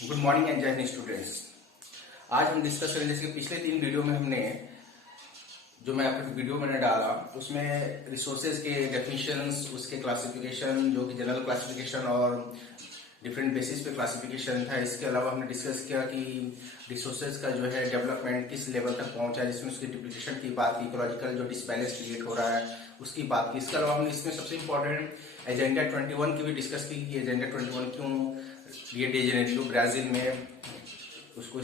Good morning and जय Hind students. आज हम डिस्कस करेंगे जैसे कि पिछले 3 वीडियो में हमने जो मैं आपको वीडियो मैंने डाला उसमें रिसोर्सेज के डेफिनेशंस, उसके क्लासिफिकेशन जो कि जनरल क्लासिफिकेशन और डिफरेंट बेसिस पे क्लासिफिकेशन था। इसके अलावा हमने डिस्कस किया कि रिसोर्सेज का जो है डेवलपमेंट किस लेवल तक पहुंचा है, जिसमें उसकी डिप्लीशन की बात की, इकोलॉजिकल जो डिसबैलेंस क्रिएट हो रहा है उसकी बात की। इसके अलावा हमने इसमें सबसे इंपॉर्टेंट एजेंडा 21 की भी डिस्कस की कि एजेंडा 21 क्यों रियो डी जेनेरियो ब्राजील में उसको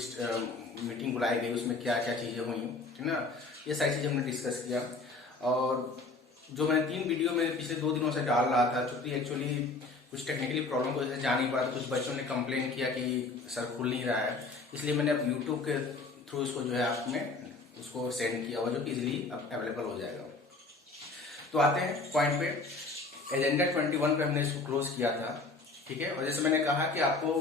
मीटिंग बुलाई गई, उसमें क्या क्या चीजें हुई, है ना। ये सारी चीजें हमने डिस्कस किया। और जो मैंने 3 वीडियो में पिछले 2 दिनों से डाल रहा था, क्योंकि एक्चुअली कुछ टेक्निकली प्रॉब्लम की वजह से जा नहीं पा रहा, कुछ बच्चों ने कंप्लेन किया कि सर खुल नहीं रहा है, इसलिए मैंने अब यूट्यूब के थ्रू उसको जो है आपने उसको सेंड किया हुआ, जो कि इजिली अवेलेबल हो जाएगा। तो आते हैं पॉइंट पे। एजेंडा 21 पे हमने इसको क्लोज किया था, ठीक है। और जैसे मैंने कहा कि आपको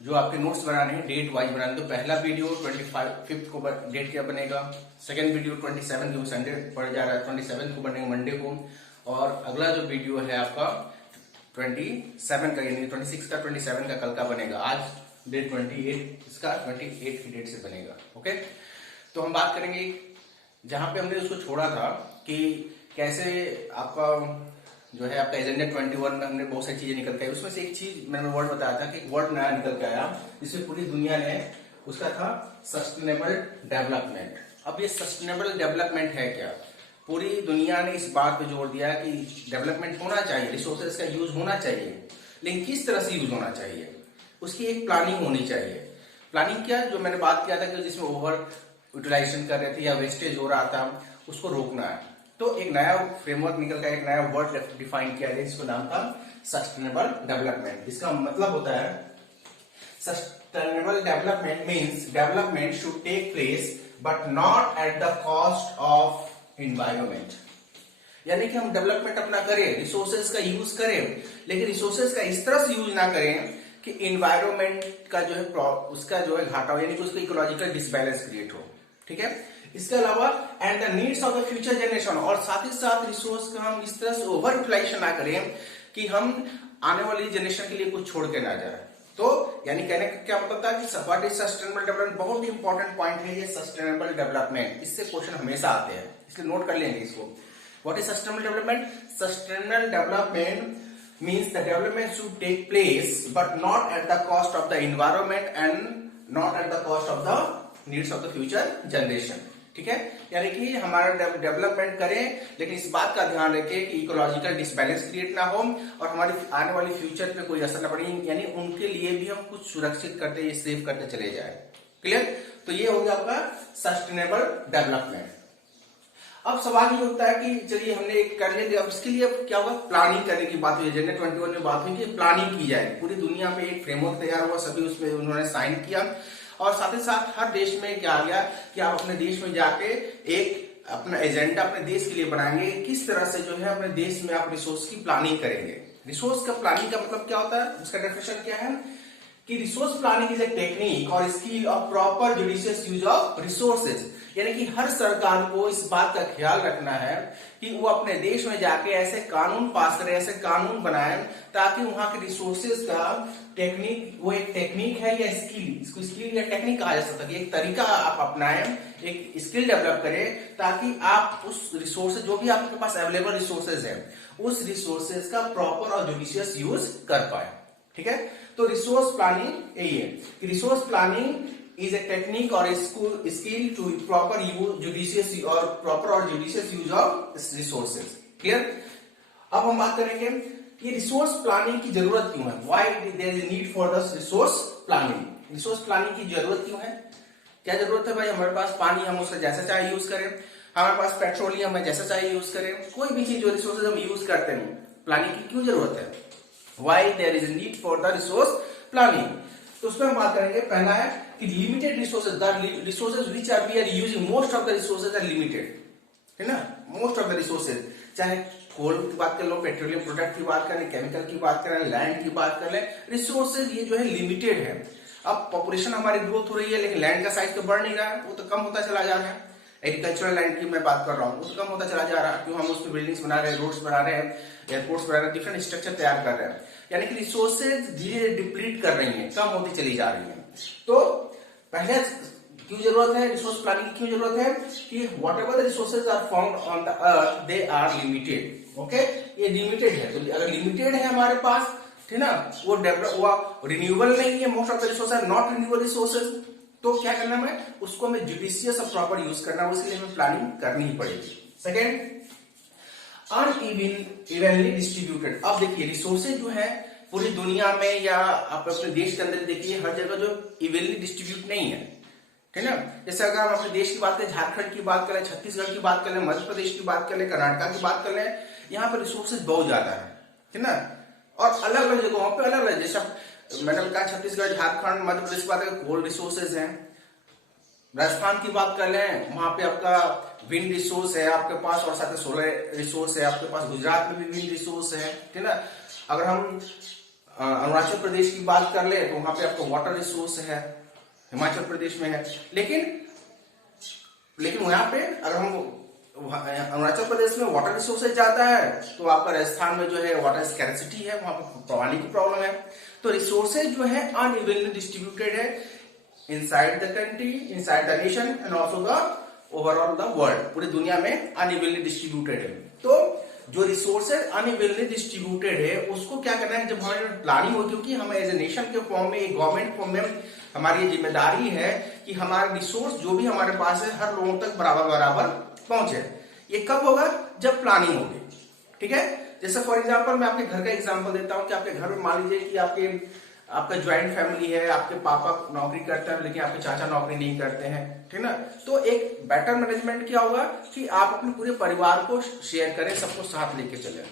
जो आपके नोट्स बनाने हैं डेट वाइज बनाने, तो पहला वीडियो 25 को डेट क्या बनेगा, सेकंड वीडियो 27 को संडे पड़ जा रहा है, 27 को बनेगा मंडे को, और अगला जो वीडियो है आपका 27 का, यानी 26 का 27 का कल का बनेगा। आज डेट 28, इसका 28 की डेट से बनेगा। ओके, तो हम बात करेंगे जहां पे हमने उसको छोड़ा था कि कैसे आपका जो है आपका एजेंडा 21 में हमने बहुत सारी चीजें निकल के आई। उसमें से एक चीज मैंने वर्ड बताया था कि एक वर्ड नया निकल के आया जिसमें पूरी दुनिया ने, उसका था सस्टेनेबल डेवलपमेंट। अब ये सस्टेनेबल डेवलपमेंट है क्या? पूरी दुनिया ने इस बात पे जोर दिया कि डेवलपमेंट होना चाहिए, रिसोर्सेज का यूज होना चाहिए, लेकिन किस तरह से यूज होना चाहिए, उसकी एक प्लानिंग होनी चाहिए। प्लानिंग क्या, जो मैंने बात किया था कि जिसमें ओवर यूटिलाइजेशन कर रहे थे या वेस्टेज हो रहा था, उसको रोकना है। तो एक नया फ्रेमवर्क निकल कर एक नया वर्ड डिफाइन किया गया, जिसका नाम था सस्टेनेबल डेवलपमेंट। इसका मतलब होता है sustainable development means development should take place but not at the cost of environment. यानी कि हम डेवलपमेंट अपना करें, रिसोर्सेज का यूज करें, लेकिन रिसोर्सेज का इस तरह से यूज ना करें कि एनवायरनमेंट का जो है उसका जो है घाटा हो, यानी कि उसका इकोलॉजिकल डिसबैलेंस क्रिएट हो, ठीक है। इसके अलावा and the needs of the future generation, और साथ ही साथ रिसोर्स का हम इस तरह से ओवर यूटिलाइजेशन ना करें कि हम आने वाली जनरेशन के लिए कुछ छोड़ के ना जाए। तो यानी कहने का क्या मतलब था कि व्हाट इज सस्टेनेबल डेवलपमेंट, बहुत ही इंपॉर्टेंट पॉइंट है ये सस्टेनेबल डेवलपमेंट। इससे क्वेश्चन हमेशा आते हैं, इसलिए नोट कर लेंगे इसको। What is sustainable development? Sustainable development means the development should take place but not at the cost of the environment and not at the cost of the needs of the future generation, ठीक है। यानी कि हमारा development करें, लेकिन इस बात का ध्यान रखें कि इकोलॉजिकल डिसबैलेंस क्रिएट ना हो और हमारी आने वाली फ्यूचर पे कोई असर ना पड़े, यानी उनके लिए भी हम कुछ सुरक्षित करते, सेव करते चले जाए। क्लियर? तो ये हो गया आपका सस्टेनेबल डेवलपमेंट। अब सवाल ये होता है कि चलिए हमने कर लिया, अब इसके लिए क्या होगा, प्लानिंग करने की बात हुई। एजेंडा 21 में बात हुई कि प्लानिंग की जाए, पूरी दुनिया में एक फ्रेमवर्क तैयार हुआ, सभी उसमें उन्होंने साइन किया, और साथ ही साथ हर देश में क्या आ गया कि आप अपने देश में जाके एक अपना एजेंडा अपने देश के लिए बनाएंगे, किस तरह से जो है अपने देश में आप रिसोर्स की प्लानिंग करेंगे। रिसोर्स का प्लानिंग का मतलब क्या होता है, उसका डेफिनेशन क्या है कि resource planning is a technique और skill of proper judicious use of resources. यानी कि हर सरकार को इस बात का ख्याल रखना है कि वो अपने देश में जाके ऐसे कानून पास करे, ऐसे कानून बनाए ताकि वहां के रिसोर्सेज का टेक्निक, वो एक टेक्निक है या स्किल, इसको स्किल या टेक्निक कहा जा सकता है, एक तरीका आप अपनाएं, एक स्किल डेवलप करें ताकि आप उस रिसोर्सेज जो भी आपके पास अवेलेबल रिसोर्सेज है उस रिसोर्सेज का प्रॉपर और जुडिशियस यूज कर पाए, ठीक है। तो रिसोर्स प्लानिंग यही है कि resource planning is a technique or a skill to proper use judicious और proper और judicious use of resources. Clear? अब हम बात करेंगे कि रिसोर्स प्लानिंग की जरूरत क्यों है, why there is a need for the resource planning. Resource planning की जरूरत क्यों है? क्या जरूरत है भाई, हमारे पास पानी हम उसका जैसा चाहे यूज करें, हमारे पास पेट्रोलियम है जैसा चाहे यूज करें, कोई भी चीज जो रिसोर्सेज हम यूज करते हैं, प्लानिंग की क्यों जरूरत है, why there is a need for the resource planning. तो उसमें हम बात करेंगे, पहला है कि limited resources, the resources which are we are using, most of the resources are limited, है ना। मोस्ट ऑफ द रिसोर्सेज, चाहे कोल की बात कर लो, पेट्रोलियम प्रोडक्ट की बात करें, केमिकल की बात करें, लैंड की बात कर ले, रिसोर्सेज ये जो है लिमिटेड है। अब पॉपुलेशन हमारी ग्रोथ हो रही है, लेकिन लैंड का साइज तो बढ़ नहीं रहा है, वो तो कम होता चला जा रहा है। एग्रीकल्चरल लैंड की मैं बात कर रहा हूँ, वो तो कम होता चला जा रहा है, क्यों हम उस पर बिल्डिंग्स बना रहे हैं, रोड्स बना रहे हैं, एयरपोर्ट्स बना रहे हैं, डिफरेंट स्ट्रक्चर तैयार कर रहे हैं। यानी कि रिसोर्सेज धीरे डिप्लीट कर रही हैं, कम होती चली जा रही हैं। तो पहले क्यों जरूरत है रिसोर्स प्लानिंग की, क्यों जरूरत है कि whatever the resources are found on the earth they are limited. Okay, ये लिमिटेड है, तो अगर लिमिटेड है हमारे पास, ठीक ना, वो डेवलप हुआ, रिन्यूएबल नहीं है, most of the resource are not renewable resources, तो क्या करना है, उसको हमें जुडिशियस और प्रॉपर यूज करना है, उसके लिए हमें प्लानिंग करनी ही पड़ेगी। Second, unevenly distributed. अब देखिए रिसोर्सेज जो है पूरी दुनिया में या आप अपने देश के अंदर देखिए हर जगह जो इवनली डिस्ट्रीब्यूट नहीं है, ठीक ना। जैसे अगर हम अपने देश की बात करें, झारखंड की बात करें, छत्तीसगढ़ की बात करें, मध्य प्रदेश की बात करें, कर्नाटक की बात करें, यहाँ पर रिसोर्सेज बहुत ज्यादा है, ठीक ना, और अलग अलग जगहों पे अलग अलग, जैसे मैंने कहा छत्तीसगढ़, झारखंड, मध्य प्रदेश की बात करें, कोल रिसोर्सेज हैं। राजस्थान की बात कर लें, वहां पे आपका विंड रिसोर्स है आपके पास, और साथ में सोलर रिसोर्स है आपके पास। गुजरात में भी विंड रिसोर्स है, ठीक ना। अगर हम अरुणाचल प्रदेश की बात कर ले तो वहां पे आपका वाटर रिसोर्स है, हिमाचल प्रदेश में है। लेकिन वहां पे अगर हम अरुणाचल प्रदेश में वाटर रिसोर्सेज ज्यादा है, तो आपका राजस्थान में जो है वाटर स्कैर्सिटी है, वहां पर पानी की प्रॉब्लम है। तो रिसोर्सेज जो है अनइवनली डिस्ट्रीब्यूटेड है inside the country, inside the nation and also the overall the world, पूरी दुनिया में अनइवनली डिस्ट्रीब्यूटेड है। तो जो रिसोर्सेज अनइवनली डिस्ट्रीब्यूटेड है उसको क्या करना है, जब हमारी प्लानिंग होती है, क्योंकि हम एज ए नेशन के फॉर्म में, गवर्नमेंट फॉर्म में हमारी जिम्मेदारी है कि हमारा रिसोर्स जो भी हमारे पास है हर लोगों तक बराबर बराबर पहुंचे। ये कब होगा, जब प्लानिंग होगी, ठीक है। जैसे फॉर एग्जाम्पल मैं आपके घर का एग्जाम्पल देता हूं कि आपके घर में मान लीजिए कि आपका ज्वाइंट फैमिली है, आपके पापा नौकरी करते हैं लेकिन आपके चाचा नौकरी नहीं करते हैं, ठीक ना। तो एक बेटर मैनेजमेंट क्या होगा कि आप अपने पूरे परिवार को शेयर करें, सबको साथ लेके चले,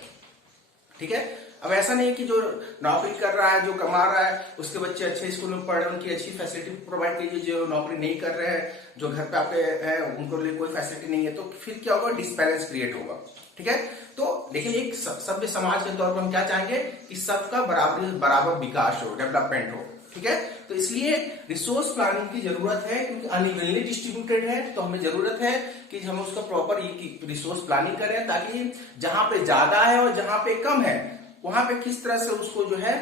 ठीक है। अब ऐसा नहीं कि जो नौकरी कर रहा है, जो कमा रहा है, उसके बच्चे अच्छे स्कूल में पढ़ रहे हैं, उनकी अच्छी फैसिलिटी प्रोवाइड कीजिए। जो नौकरी नहीं कर रहे हैं, जो घर पे आपके हैं, उनको लिए कोई फैसिलिटी नहीं है, तो फिर क्या होगा, डिस्बैलेंस क्रिएट होगा, ठीक है। तो लेकिन एक सभ्य समाज के तौर पर हम क्या चाहेंगे कि सबका बराबर विकास हो, डेवलपमेंट हो, ठीक है। तो इसलिए रिसोर्स प्लानिंग की जरूरत है, क्योंकि अनइवनली डिस्ट्रीब्यूटेड है, तो हमें जरूरत है कि हम उसका प्रॉपर रिसोर्स प्लानिंग करें, ताकि जहां पे ज्यादा है और जहां पे कम है वहां पे किस तरह से उसको जो है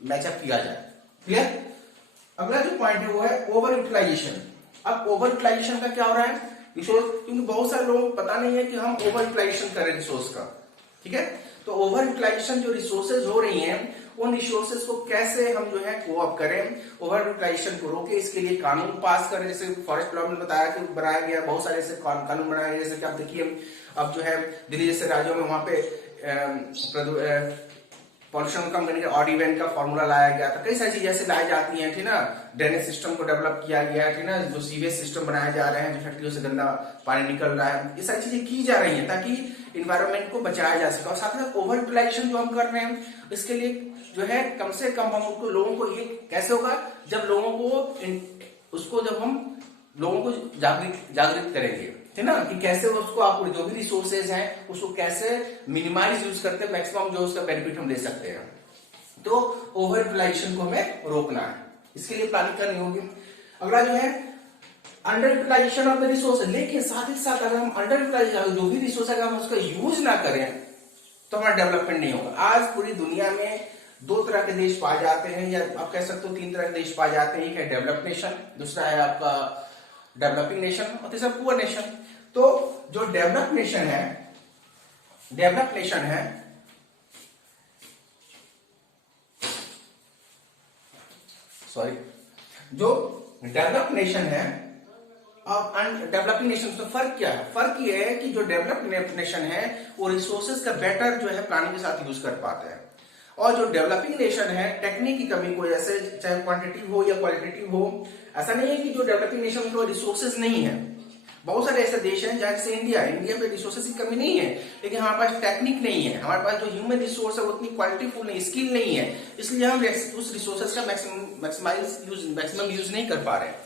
मैचअप किया जाए। क्लियर। अगला जो पॉइंट है वो है ओवर यूटिलाइजेशन। अब ओवर यूटिलाइजेशन का क्या हो रहा है, रिसोर्स, क्योंकि बहुत सारे लोगों को पता नहीं है कि हम ओवर यूटिलाइजेशन करें रिसोर्स का, ठीक है। तो ओवर यूटिलाइजेशन जो रिसोर्सेज हो रही हैं, उन रिसोर्सेज को कैसे हम जो है कोऑप करें, ओवर यूटिलाइजेशन को रोके, इसके लिए कानून पास करें। जैसे फॉरेस्ट लॉ में बताया कि बनाया गया, बहुत सारे ऐसे कानून बनाए गए, जैसे कि आप देखिए अब जो है दिल्ली जैसे राज्यों में वहां पे पॉल्यूशन कम करने के ऑड इवेंट का फॉर्मूला लाया गया था। कई सारी चीजें ऐसे लाई जाती हैं, ठीक ना। ड्रेनेज सिस्टम को डेवलप किया गया है, ठीक ना। जो सीवेज सिस्टम बनाए जा रहे हैं, जो फैक्ट्रियों से गंदा पानी निकल रहा है, ये सारी चीजें की जा रही हैं ताकि इन्वायरमेंट को बचाया जा सके। और साथ ही साथ ओवर यूटिलाइजेशन जो हम कर रहे हैं, इसके लिए जो है कम से कम हम उनको लोगों को, ये कैसे होगा, जब लोगों को उसको जब हम लोगों को जागृत करेंगे, है ना, कि कैसे उसको आप जो भी रिसोर्सेज हैं उसको कैसे मिनिमाइज यूज करते हैं, मैक्सिमम जो उसका बेनिफिट हम ले सकते हैं। तो ओवर यूटिलाइजेशन को हमें रोकना है, इसके लिए प्लानिंग करनी होगी। अगला जो है under utilization of the resource. लेकिन साथ ही साथ अगर हम अंडर यूटिलाइजेशन जो भी रिसोर्स है, अगर हम उसका यूज ना करें तो हमारा डेवलपमेंट नहीं होगा। आज पूरी दुनिया में दो तरह के देश पाए जाते हैं, या आप कह सकते हो तीन तरह के देश पाए जाते हैं। एक है डेवलप्ड नेशन, दूसरा है आपका डेवलपिंग नेशन, और तीसरा पुअर नेशन। तो जो डेवलप्ड नेशन है सॉरी, जो डेवलप्ड नेशन है और डेवलपिंग नेशन में फर्क क्या है? फर्क ये है कि जो डेवलप्ड नेशन है वो रिसोर्सेज का बेटर जो है प्लानिंग के साथ यूज कर पाते हैं, और जो डेवलपिंग नेशन है टेक्निक की कमी को, जैसे चाहे क्वांटिटिव हो या क्वालिटेटिव हो। ऐसा नहीं है कि जो डेवलपिंग नेशन में रिसोर्सेज नहीं है, बहुत सारे ऐसे देश हैं जैसे इंडिया पे रिसोर्सेज की कमी नहीं है, लेकिन हमारे पास टेक्निक नहीं है, हमारे पास जो ह्यूमन रिसोर्स है वो उतनी क्वालिटीफुल नहीं, स्किल नहीं है, इसलिए हम उस रिसोर्सेज का मैक्सिमम यूज नहीं कर पा रहे हैं।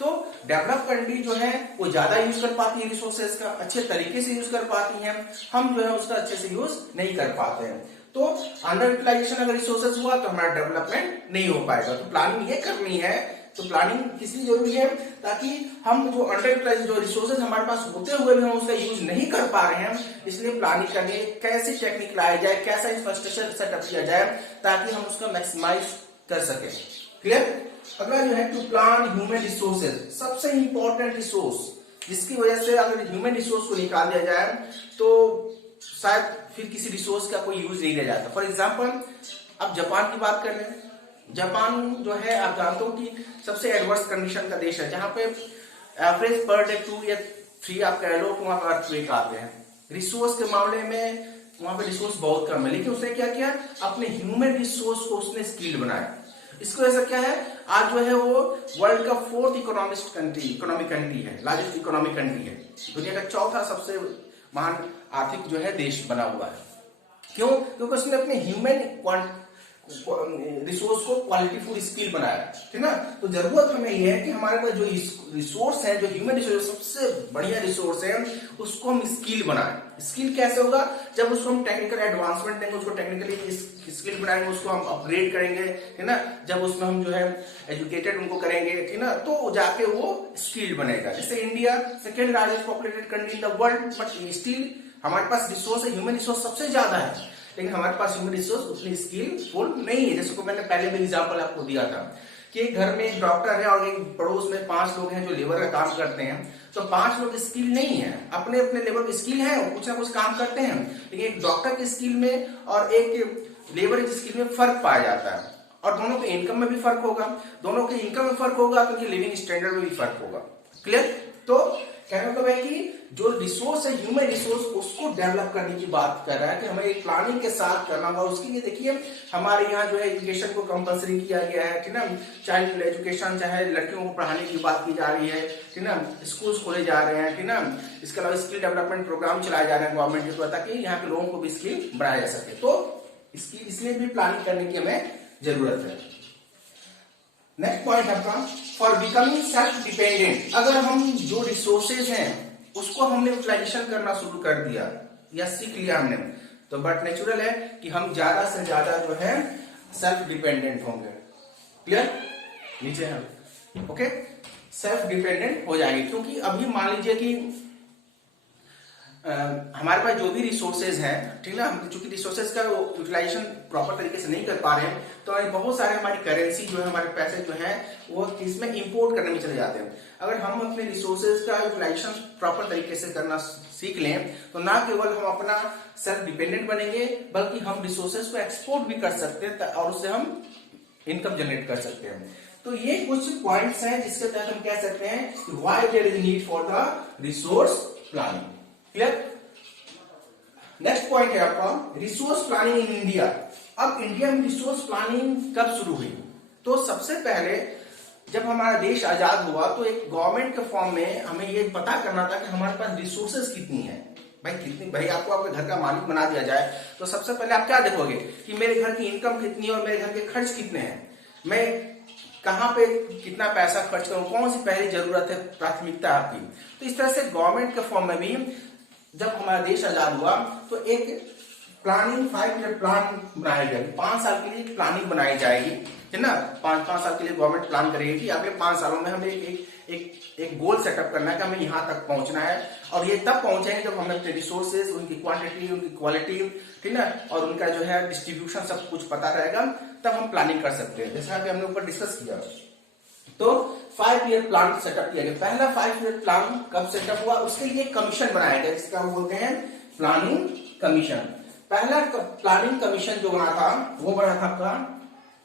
तो डेवलप कंट्री जो है वो ज्यादा यूज कर पाती है रिसोर्सेज का, अच्छे तरीके से यूज कर पाती हैं, हम जो है उसका अच्छे से यूज नहीं कर पाते हैं। तो अंडर यूटिलाइजेशन अगर रिसोर्सेज हुआ तो हमारा डेवलपमेंट नहीं हो पाएगा। तो प्लानिंग ये करनी है, तो प्लानिंग किसलिए जरूरी है, ताकि हम जो अंडर यूटिलाइज जो रिसोर्सेज हमारे पास होते हुए भी हम उसका यूज नहीं कर पा रहे हैं, इसलिए प्लानिंग करनी है कैसी टेक्निक लाया जाए, कैसा इंफ्रास्ट्रक्चर सेटअप किया जाए ताकि हम उसका मैक्सिमाइज कर सके। क्लियर। अगला जो है टू प्लान ह्यूमन रिसोर्सेज, सबसे इंपॉर्टेंट रिसोर्स जिसकी वजह से अगर ह्यूमन रिसोर्स को निकाल दिया जाए तो शायद फिर किसी रिसोर्स का कोई यूज नहीं रह जाता। फॉर एग्जाम्पल अब जापान की बात कर लें। जापान जो है आप जानते हो कि सबसे एडवर्स कंडीशन का देश है, जहां पे एवरेज पर डे 2 या 3 आप कह लो तो वहां पर अर्थक्वेक आते हैं। रिसोर्स के मामले में वहां पे रिसोर्स बहुत कम है, लेकिन उसने क्या किया, अपने ह्यूमन रिसोर्स को उसने स्किल बनाया। इसको ऐसा क्या है, आज जो है वो वर्ल्ड का 4th इकोनॉमिक कंट्री है, लार्जेस्ट इकोनॉमिक कंट्री है, दुनिया का 4था सबसे महान आर्थिक जो है देश बना हुआ है। क्यों? क्योंकि उसने अपने ह्यूमन रिसोर्स को क्वालिटीफुल स्किल बनाया, ठीक ना। तो जरूरत हमें यह है कि हमारे पास जो रिसोर्स है, जो ह्यूमन रिसोर्स सबसे बढ़िया रिसोर्स है, उसको हम स्किल बनाएं। स्किल कैसे होगा, जब उसको हम टेक्निकल एडवांसमेंट देंगे, उसको टेक्निकली स्किल बनाएंगे, उसको हम अपग्रेड करेंगे, ठीक ना। जब उसमें हम जो है एजुकेटेड उनको करेंगे, ठीक ना, तो जाके वो स्किल बनेगा। जैसे India second largest populated country in the world, but still हमारे पास रिसोर्स है, ह्यूमन रिसोर्स सबसे ज्यादा है, लेकिन हमारे पास ह्यूमन रिसोर्स उतनी स्किलफुल नहीं है। जैसे को मैंने पहले भी एग्जांपल आपको दिया था कि एक घर में एक डॉक्टर है और एक पड़ोस में 5 लोग हैं जो लेबर का काम करते हैं, तो 5 लोग स्किल नहीं है, अपने अपने लेबर की स्किल है, कुछ ना कुछ काम करते हैं, लेकिन एक डॉक्टर की स्किल में और एक लेबर की स्किल में फर्क पाया जाता है, और दोनों के इनकम में भी फर्क होगा, दोनों के इनकम में फर्क होगा तो उनकी लिविंग स्टैंडर्ड में भी फर्क होगा। क्लियर। तो कहने मतलब है कि जो रिसोर्स है ह्यूमन रिसोर्स, उसको डेवलप करने की बात कर रहा है कि हमें एक प्लानिंग के साथ करना होगा। उसके लिए देखिए हमारे यहाँ जो है एजुकेशन को कंपलसरी किया गया है, ठीक ना। चाइल्ड एजुकेशन, चाहे लड़कियों को पढ़ाने की बात की जा रही है, ठीक ना, स्कूल्स खोले जा रहे हैं, ठीक ना। इसके अलावा स्किल डेवलपमेंट प्रोग्राम चलाए जा रहे हैं गवर्नमेंट के द्वारा, ताकि यहाँ के लोगों को भी स्किल बढ़ाया जा सके। तो इसलिए भी प्लानिंग करने की हमें जरूरत है। नेक्स्ट पॉइंट आपका, फॉर बिकमिंग सेल्फ डिपेंडेंट, अगर हम जो रिसोर्सेज हैं उसको हमने यूटिलाइजेशन करना शुरू कर दिया या सीख लिया हमने, तो बट नेचुरल है कि हम ज्यादा से ज्यादा जो है सेल्फ डिपेंडेंट होंगे। क्लियर। नीचे है ओके, सेल्फ डिपेंडेंट हो जाएंगे, क्योंकि अभी मान लीजिए कि हमारे पास जो भी रिसोर्सेज हैं, ठीक ना, हम चूंकि रिसोर्सेज का यूटिलाइजेशन प्रॉपर तरीके से नहीं कर पा रहे हैं, तो बहुत सारे हमारी करेंसी जो है, हमारे पैसे जो है वो इसमें इंपोर्ट करने में चले जाते हैं। अगर हम अपने रिसोर्सेज का यूटिलाइजेशन प्रॉपर तरीके से करना सीख लें, तो ना केवल हम अपना सेल्फ डिपेंडेंट बनेंगे, बल्कि हम रिसोर्सेज को एक्सपोर्ट भी कर सकते हैं और उससे हम इनकम जनरेट कर सकते हैं। तो ये कुछ पॉइंट्स हैं जिसके तहत हम कह सकते हैं why there is need for the resource planning. Clear. Next point है आपका रिसोर्स प्लानिंग इन इंडिया। अब इंडिया में रिसोर्स प्लानिंग कब शुरू हुई? तो सबसे पहले जब हमारा देश आजाद हुआ तो एक गवर्नमेंट के फॉर्म में हमें ये पता करना था कि हमारे पास रिसोर्सेज कितनी है। भाई आपको आपके घर का मालिक बना दिया जाए तो सबसे पहले आप क्या देखोगे कि मेरे घर की इनकम कितनी है और मेरे घर के खर्च कितने हैं, मैं कहां पे कितना पैसा खर्च करूं, कौन सी पहली जरूरत है, प्राथमिकता आपकी। तो इस तरह से गवर्नमेंट के फॉर्म में भी जब हमारा देश आजाद हुआ तो एक प्लानिंग 5 ईयर प्लान बनाया गया, 5 साल के लिए प्लानिंग बनाई जाएगी, है ना। 5 साल के लिए गवर्नमेंट प्लान करेगी कि अगले 5 सालों में हमें एक गोल सेटअप करना है कि हमें यहाँ तक पहुंचना है, और ये तब पहुंचेंगे जब हमें अपने रिसोर्सेज, उनकी क्वांटिटी, उनकी क्वालिटी, ठीक ना, और उनका जो है डिस्ट्रीब्यूशन सब कुछ पता रहेगा, तब हम प्लानिंग कर सकते हैं, जैसा कि हमने ऊपर डिस्कस किया। तो 5 ईयर प्लान सेटअप किया गया। पहला 5 ईयर प्लान कब सेटअप हुआ? उसके लिए कमीशन बनाया गया जिसका हम बोलते हैं प्लानिंग कमीशन। पहला प्लानिंग कमीशन जो बना था वो बना था आपका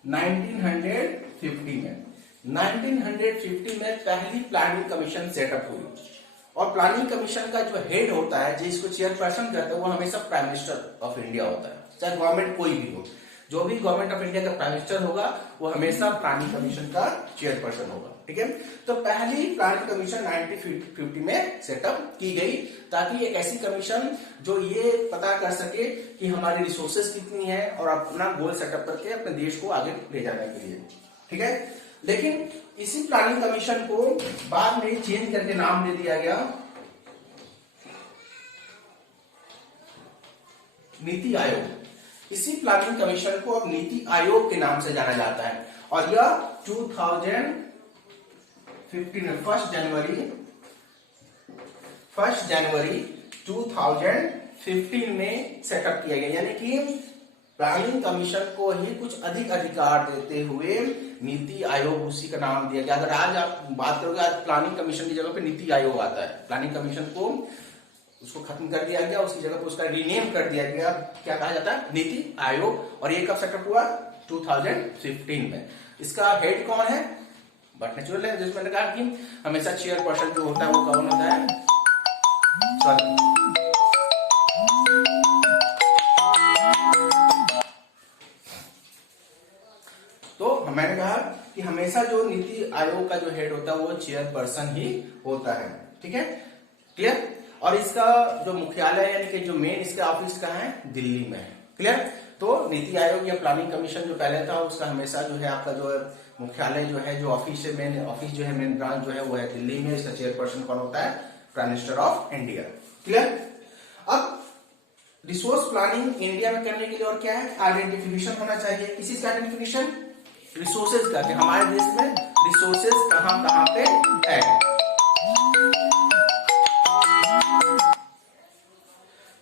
1950 में। 1950 में पहली प्लानिंग कमीशन सेटअप हुई, और प्लानिंग कमीशन का जो हेड होता है, जिसको चेयरपर्सन कहते हैं, वो हमेशा प्राइम मिनिस्टर ऑफ इंडिया होता है, चाहे गवर्नमेंट कोई भी हो। जो भी गवर्नमेंट ऑफ इंडिया का प्राइम मिनिस्टर होगा वो हमेशा प्लानिंग कमीशन का चेयरपर्सन होगा, ठीक है। तो पहली प्लानिंग कमीशन 1950 में सेटअप की गई, ताकि एक ऐसी कमीशन जो ये पता कर सके कि हमारी रिसोर्सेज कितनी है और अपना गोल सेटअप करके अपने देश को आगे ले जाने के लिए, ठीक है। लेकिन इसी प्लानिंग कमीशन को बाद में चेंज करके नाम दे दिया गया नीति आयोग। इसी प्लानिंग कमीशन को अब नीति आयोग के नाम से जाना जाता है, और यह 2000 2015 में, 1 जनवरी 2015 में सेटअप किया गया। यानी कि प्लानिंग कमीशन को ही कुछ अधिक अधिकार देते हुए नीति आयोग उसी का नाम दिया गया। अगर आज आप बात करोगे, आज प्लानिंग कमीशन की जगह पे नीति आयोग आता है। प्लानिंग कमीशन को उसको खत्म कर दिया गया, उसकी जगह पे उसका रीनेम कर दिया गया, क्या कहा जाता है, नीति आयोग। और ये कब सेटअप हुआ, 2015 में। इसका हेड कौन है, बट नेचुरल है, जिसमें मैंने कहा कि हमेशा चेयरपर्सन जो होता है वो कौन होता है, सॉरी, तो मैंने कहा कि हमेशा जो नीति आयोग का जो हेड होता है वो चेयरपर्सन ही होता है। ठीक है, क्लियर। और इसका जो मुख्यालय यानी कि जो मेन इसका ऑफिस कहाँ है, दिल्ली में है। क्लियर। तो नीति आयोग या प्लानिंग कमीशन जो पहले था उसका हमेशा जो है आपका जो मुख्यालय जो है, जो ऑफिस है, मेन ऑफिस जो है, मेन ब्रांच जो है वो है दिल्ली में। इसका चेयरपर्सन कौन होता है, prime minister of India. Clear. अब रिसोर्स प्लानिंग इंडिया में करने के लिए और क्या है, आइडेंटिफिकेशन होना चाहिए। किसी का आइडेंटिफिकेशन, रिसोर्सेज का, कि हमारे देश में रिसोर्सेज कहां कहां पे है।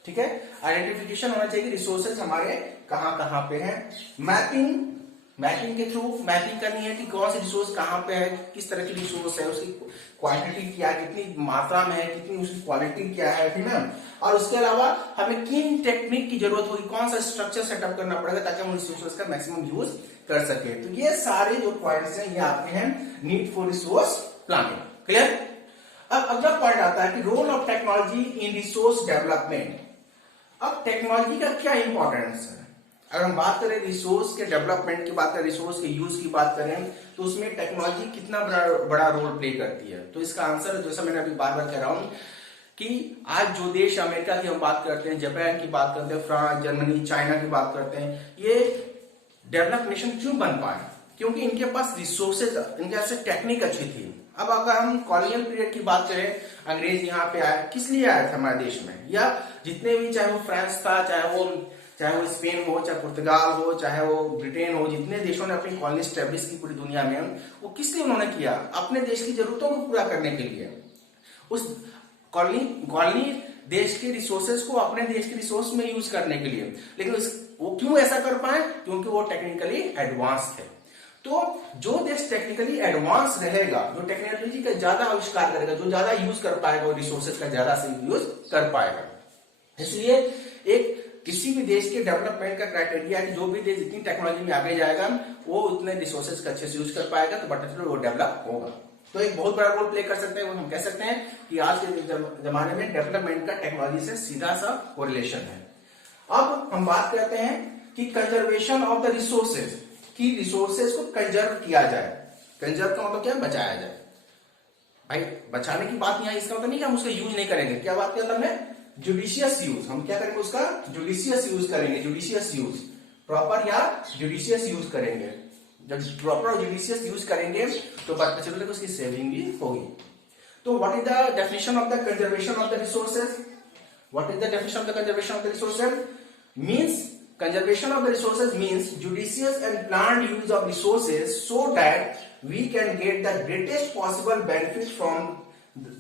ठीक है, आइडेंटिफिकेशन होना चाहिए कि रिसोर्सेज हमारे कहां कहां पे हैं। मैपिंग के थ्रू मैपिंग करनी है कि कौन से रिसोर्स कहां पे है, किस तरह की रिसोर्स है, उसकी क्वांटिटी क्या है, कितनी मात्रा में है, कितनी उसकी क्वालिटी क्या है, ठीक है। और उसके अलावा हमें किन टेक्निक की जरूरत होगी, कौन सा स्ट्रक्चर सेटअप करना पड़ेगा ताकि हम रिसोर्सेज का मैक्सिमम यूज कर सके। तो ये सारे जो पॉइंट्स हैं ये आपके हैं need for resource planning. Clear. अब अगला पॉइंट आता है कि role of technology in resource development. अब टेक्नोलॉजी का क्या इंपॉर्टेंस है, अगर हम बात करें रिसोर्स के डेवलपमेंट की बात करें, रिसोर्स के यूज की बात करें, तो उसमें टेक्नोलॉजी कितना बड़ा रोल प्ले करती है। तो इसका आंसर जैसा मैंने अभी बार बार कह रहा हूं कि आज जो देश अमेरिका की हम बात करते हैं, जापान की बात करते हैं, फ्रांस, जर्मनी, चाइना की बात करते हैं, ये डेवलप नेशन क्यों बन पाए, क्योंकि इनके पास रिसोर्सेज, इनके पास टेक्निक अच्छी थी। अब अगर हम कॉलोनियल पीरियड की बात करें, अंग्रेज यहाँ पे आए, किस लिए आया था हमारे देश में, या जितने भी, चाहे वो फ्रांस था, चाहे वो स्पेन हो, चाहे पुर्तगाल हो, चाहे वो ब्रिटेन हो, जितने देशों ने अपनी कॉलोनी स्टैब्लिश की पूरी दुनिया में, वो किस लिए उन्होंने किया, अपने देश की जरूरतों को पूरा करने के लिए। उस कॉलोनी देश के रिसोर्सेज को अपने देश के रिसोर्स में यूज करने के लिए। लेकिन वो क्यों ऐसा कर पाए, क्योंकि वो टेक्निकली एडवांस थे। तो जो देश टेक्निकली एडवांस रहेगा, जो टेक्नोलॉजी का ज्यादा आविष्कार करेगा, जो ज्यादा यूज कर पाएगा, वो रिसोर्सेज का ज्यादा से यूज कर पाएगा। इसलिए एक किसी भी देश के डेवलपमेंट का क्राइटेरिया है कि जो भी देश जितनी टेक्नोलॉजी में आगे जाएगा वो उतने रिसोर्सेज का अच्छे से यूज कर पाएगा, तो बट वो डेवलप होगा। तो एक बहुत बड़ा रोल प्ले कर सकते हैं। वो हम कह सकते हैं कि आज के जमाने में डेवलपमेंट का टेक्नोलॉजी से सीधा सा कोरिलेशन है। अब हम बात करते हैं कि कंजर्वेशन ऑफ द रिसोर्सेज, कि रिसोर्सेज को कंजर्व किया जाए। कंजर्व का मतलब क्या, बचाया जाए। भाई बचाने की बात यहाँ इसका मतलब नहीं कि हम उसका यूज नहीं करेंगे। क्या बात किया था हमने, जुडिशियस यूज। हम क्या करेंगे, उसका जुडिशियस यूज करेंगे। जुडिशियस यूज, प्रॉपर या जुडिशियस यूज करेंगे। जब प्रॉपर और जुडिशियस यूज करेंगे तो पता चलेगा उसकी सेविंग भी होगी। तो what is the definition of the conservation of the resources? What is the definition of the conservation of the resources? Means conservation of the resources means judicious and planned use of resources so that we can get the greatest possible benefit from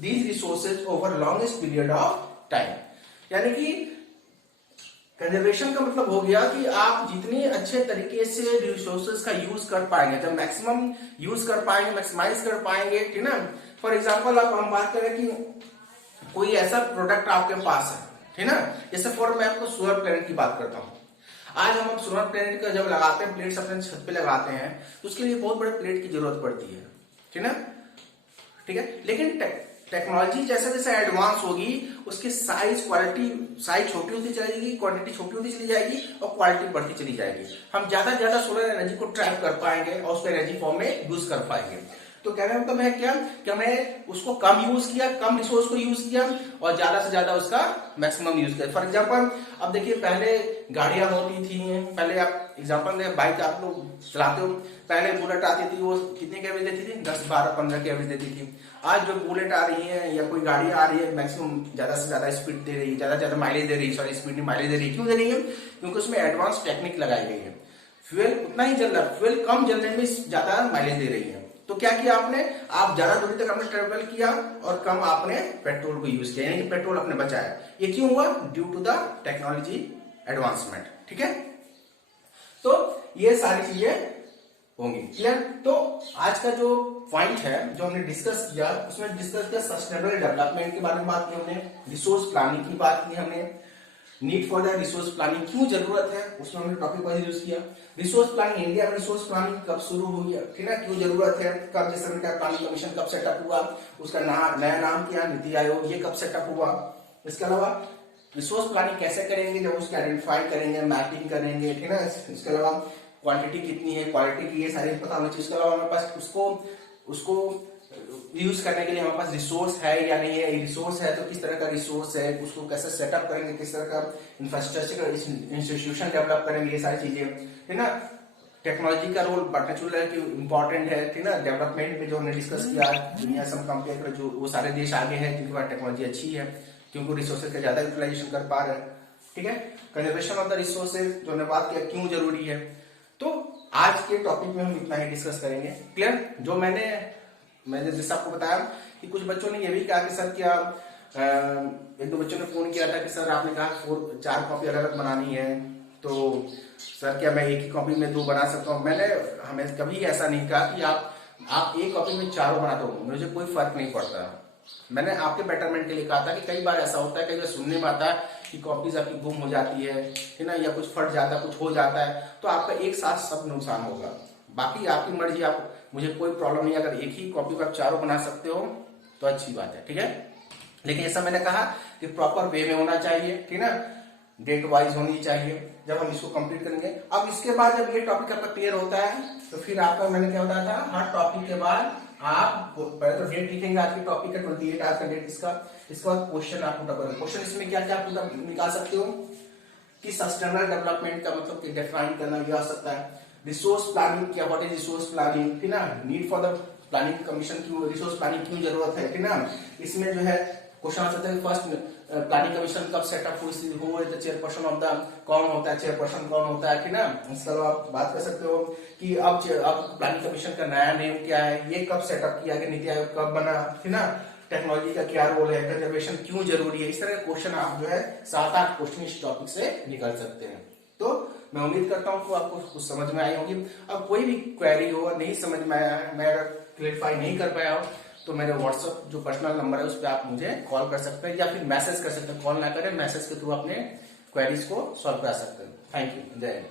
these resources over longest period of time। यानी कि conservation का मतलब हो गया कि आप जितने अच्छे तरीके से रिसोर्सेज का यूज कर पाएंगे, जब मैक्सिमम यूज कर पाएंगे, मैक्सिमाइज कर पाएंगे, ठीक ना। फॉर एग्जांपल अब हम बात करें कि कोई ऐसा प्रोडक्ट आपके पास है, ठीक ना। जैसे फॉर मैं आपको सोलर प्लेनेट की बात करता हूं। आज हम सोलर प्लेनेट का जब लगाते हैं, प्लेट्स अपने छत पे लगाते हैं, तो उसके लिए बहुत बड़े प्लेट की जरूरत पड़ती है, ठीक ना, ठीक है। लेकिन टेक्नोलॉजी जैसे जैसे एडवांस होगी, उसकी साइज, क्वालिटी, साइज छोटी होती चली जाएगी, क्वांटिटी छोटी होती चली जाएगी और क्वालिटी बढ़ती चली जाएगी। हम ज्यादा से ज्यादा सोलर एनर्जी को ट्रैप कर पाएंगे और उसको एनर्जी फॉर्म में यूज कर पाएंगे। तो कहने का मतलब है क्या कि हमने उसको कम यूज किया, कम रिसोर्स को यूज किया और ज्यादा से ज्यादा उसका मैक्सिमम यूज किया। फॉर एग्जांपल अब देखिए, पहले गाड़ियां होती थी, पहले आप एग्जांपल दें, बाइक आप लोग चलाते हो, पहले बुलेट आती थी, वो कितने की एवरेज देती थी, 10, 12, 15 की एवरेज देती थी। आज जो बुलेट आ रही है या कोई गाड़ी आ रही है, मैक्सिमम ज्यादा से ज्यादा स्पीड दे रही है, ज्यादा से ज्यादा माइलेज दे रही है, सॉरी स्पीड नहीं माइलेज दे रही है। क्यों दे रही है? क्योंकि उसमें एडवांस टेक्निक लगाई गई है। फ्यूल उतना ही जल रहा है, फ्यूल कम जलने में ज्यादा माइलेज दे रही है। तो क्या किया आपने, आप ज्यादा दूरी तक आपने ट्रेवल किया और कम आपने पेट्रोल को यूज किया, यानी कि पेट्रोल आपने बचाया। ये क्यों हुआ, due to the technology advancement. ठीक है, तो ये सारी चीजें होंगी। क्लियर। तो आज का जो पॉइंट है जो हमने डिस्कस किया, उसमें डिस्कस किया सस्टेनेबल डेवलपमेंट के बारे में बात की हमने, रिसोर्स प्लानिंग की बात की हमने, need for the resource planning क्यों जरूरत है उसमें हमने टॉपिक वाइज यूज किया। रिसोर्स प्लानिंग, इंडिया में रिसोर्स प्लानिंग कब शुरू हुई है, ठीक है, क्यों जरूरत है, कब जैसे प्लानिंग कमीशन कब सेटअप हुआ, उसका नया नाम क्या, नीति आयोग, ये कब सेटअप हुआ। इसके अलावा रिसोर्स प्लानिंग कैसे करेंगे, जब उसको आइडेंटिफाई करेंगे, मैपिंग करेंगे, ठीक है। इसके अलावा क्वांटिटी कितनी है, क्वालिटी की, ये सारी पता होना चाहिए। इसके अलावा हमारे पास उसको यूज करने के लिए हमारे पास रिसोर्स है या नहीं है, रिसोर्स है तो किस तरह का रिसोर्स है, उसको कैसे सेटअप करेंगे, किस तरह का इंफ्रास्ट्रक्चर इंस्टीट्यूशन डेवलप करेंगे, ये सारी चीजें, ठीक ना। टेक्नोलॉजी का रोल बढ़ना चाहिए कि इम्पोर्टेंट है, ठीक ना। डेवलपमेंट में जो हमने डिस्कस किया, दुनिया से हम कंपेयर करें जो वो सारे देश आगे हैं जिनके पास टेक्नोलॉजी अच्छी है, क्योंकि रिसोर्सेज का ज्यादा यूटिलाइजेशन कर पा रहे हैं। ठीक है, कंजर्वेशन ऑफ द रिसोर्सेज जो हमने बात किया क्यों जरूरी है। तो आज के टॉपिक में हम इतना ही डिस्कस करेंगे। क्लियर। जो मैंने जैसे आपको बताया कि कुछ बच्चों ने ये भी कहा कि सर क्या एक दो बच्चों ने फोन किया था कि सर आपने कहा 4 कॉपी अलग अलग बनानी है, तो सर क्या मैं एक ही कॉपी में 2 बना सकता हूँ। मैंने हमें कभी ऐसा नहीं कहा कि आप एक कॉपी में 4 बना दो, मुझे कोई फर्क नहीं पड़ता। मैंने आपके बेटरमेंट के लिए कहा था कि कई बार ऐसा होता है, कई बार सुनने में आता है कि कॉपीज आपकी गुम हो जाती है, ठीक ना, या कुछ फट जाता है, कुछ हो जाता है, तो आपका एक साथ सब नुकसान होगा। बाकी आपकी मर्जी, आप, मुझे कोई प्रॉब्लम नहीं, अगर एक ही कॉपी को आप 4 बना सकते हो तो अच्छी बात है। ठीक है, लेकिन ऐसा मैंने कहा कि प्रॉपर वे में होना चाहिए, ठीक ना, डेट वाइज होनी चाहिए जब हम इसको कंप्लीट करेंगे। अब इसके बाद जब ये टॉपिक आपका क्लियर होता है तो फिर आपका, मैंने क्या बताया था, हर टॉपिक के बाद आप पहले तो डेट लिखेंगे, आज के टॉपिक का 28 आज का डेट इसका, इसके बाद क्वेश्चन आप पुट करेंगे। क्वेश्चन इसमें क्या क्या आप निकाल सकते हो कि सस्टेनेबल डेवलपमेंट का मतलब डिफाइन करना भी आ सकता है, रिसोर्स प्लानिंग क्या, व्हाट इज रिसोर्स प्लानिंग, ठीक ना, need for the planning commission क्यों, रिसोर्स प्लानिंग क्यों जरूरत है, ठीक ना। इसमें जो है क्वेश्चन आ सकता है फर्स्ट प्लानिंग कमीशन कब सेटअप हुई, चेयरपर्सन ऑफ द, कौन होता है चेयरपर्सन, कौन होता है, ठीक ना। इसके अलावा आप बात कर सकते हो कि अब प्लानिंग कमीशन का नया नेम क्या है, ये कब सेटअप किया गया, नीति आयोग कब बना, ठीक ना, टेक्नोलॉजी का क्या रोल है, कंजर्वेशन क्यों जरूरी है। इस तरह के क्वेश्चन आप जो है 7-8 क्वेश्चन इस टॉपिक से निकल सकते हैं। तो मैं उम्मीद करता हूं कि आपको कुछ समझ में आई होगी। अब कोई भी क्वेरी हो और नहीं समझ में आया है, मैं अगर क्लियरिफाई नहीं कर पाया हूं तो मेरे व्हाट्सएप जो पर्सनल नंबर है उस पर आप मुझे कॉल कर सकते हैं या फिर मैसेज कर सकते हैं। कॉल ना करें, मैसेज के थ्रू अपने क्वेरीज को सॉल्व कर सकते हैं। थैंक यू, जय हिंद।